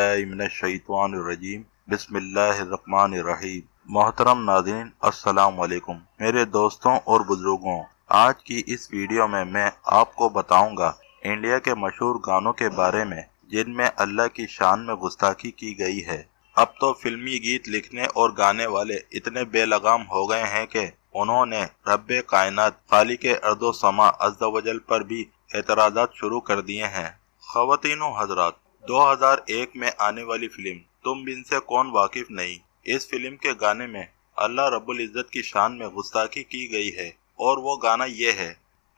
बिल्लाहि मिनश्शैतानिर्रजीम बिस्मिल्लाहिर्रहमानिर्रहीम। मोहतरम नाज़रीन, अस्सलाम वालेकुम। मेरे दोस्तों और बुजुर्गों, आज की इस वीडियो में मैं आपको बताऊंगा इंडिया के मशहूर गानों के बारे में जिनमें अल्लाह की शान में गुस्ताखी की गई है। अब तो फिल्मी गीत लिखने और गाने वाले इतने बेलगाम हो गए हैं कि उन्होंने रब्बे कायनात खालिके अर्दो समा अज़्ज़ा वजल पर भी एतराज़ात शुरू कर दिए हैं। ख़वातीनो हज़रात, 2001 में आने वाली फिल्म तुम बिन से कौन वाकिफ नहीं, इस फिल्म के गाने में अल्लाह रब्बुल इज़्ज़त की शान में गुस्ताखी की गई है और वो गाना ये है,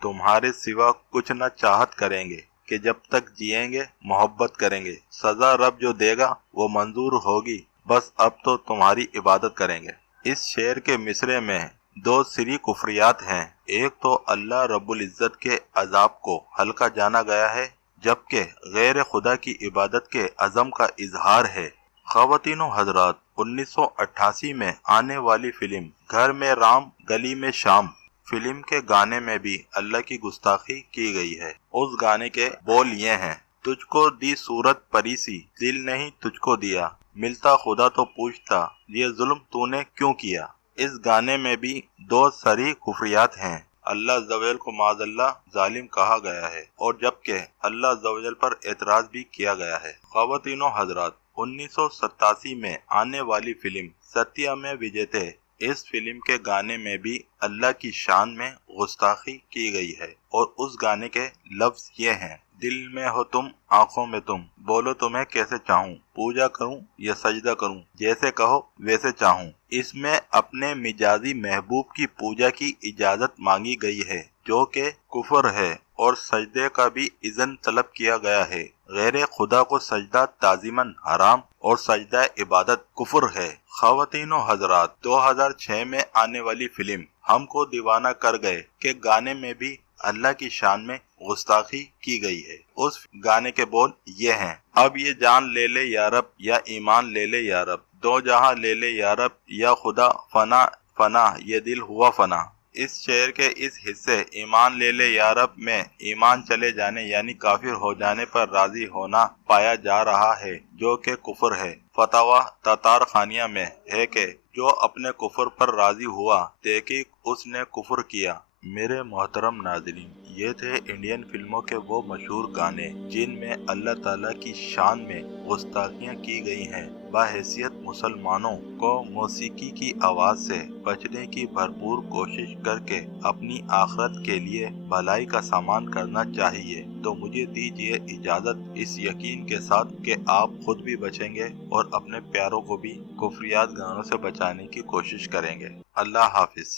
तुम्हारे सिवा कुछ न चाहत करेंगे कि जब तक जिएंगे मोहब्बत करेंगे, सजा रब जो देगा वो मंजूर होगी, बस अब तो तुम्हारी इबादत करेंगे। इस शेर के मिसरे में दो सिरी कुफरियात हैं। एक तो अल्लाह रब्बुल इज़्ज़त के अजाब को हल्का जाना गया है, जबकि गैर खुदा की इबादत के अज़म का इजहार है। ख़वातीनो हज़रात, 1988 में आने वाली फिल्म घर में राम गली में शाम फिल्म के गाने में भी अल्लाह की गुस्ताखी की गई है। उस गाने के बोल ये हैं, तुझको दी सूरत परी सी, दिल नहीं तुझको दिया, मिलता खुदा तो पूछता ये जुल्म तूने क्यों किया। इस गाने में भी दो सरी कुफरियात हैं। अल्लाह ज़वजल को माज़ल्ला जालिम कहा गया है और जबकि अल्लाह ज़वजल पर एतराज भी किया गया है। ख़वातीनो हज़रात, 1987 में आने वाली फिल्म सत्या में विजेते, इस फिल्म के गाने में भी अल्लाह की शान में गुस्ताखी की गई है और उस गाने के लफ्ज ये हैं, दिल में हो तुम आंखों में तुम, बोलो तुम्हें कैसे चाहूं, पूजा करूं या सजदा करूं, जैसे कहो वैसे चाहूं। इसमें अपने मिजाजी महबूब की पूजा की इजाजत मांगी गई है जो कि कुफर है और सजदे का भी इज़न तलब किया गया है। गैर खुदा को सजदा ताज़ीमन हराम और सजदा इबादत कुफर है। ख़वातीनो हज़रात, 2006 में आने वाली फिल्म हमको दीवाना कर गए के गाने में भी अल्लाह की शान में गुस्ताखी की गई है। उस गाने के बोल ये हैं, अब ये जान ले ले या रब या ईमान ले ले या रब, दो जहां ले ले या रब, या खुदा फना फना ये दिल हुआ फना। इस शेर के इस हिस्से ईमान ले ले या रब में ईमान चले जाने यानी काफिर हो जाने पर राजी होना पाया जा रहा है जो कि कुफर है। फतावा तातार खानिया में है कि जो अपने कुफर पर राजी हुआ तहकीक उसने कुफर किया। मेरे मोहतरम नाज़रीन, ये थे इंडियन फिल्मों के वो मशहूर गाने जिनमें अल्लाह ताला की शान में गुस्ताखियाँ की गई हैं। बाहैसियत मुसलमानों को मौसीकी की आवाज़ से बचने की भरपूर कोशिश करके अपनी आखिरत के लिए भलाई का सामान करना चाहिए। तो मुझे दीजिए इजाज़त इस यकीन के साथ कि आप खुद भी बचेंगे और अपने प्यारों को भी कुफरियात गानों से बचाने की कोशिश करेंगे। अल्लाह हाफिज।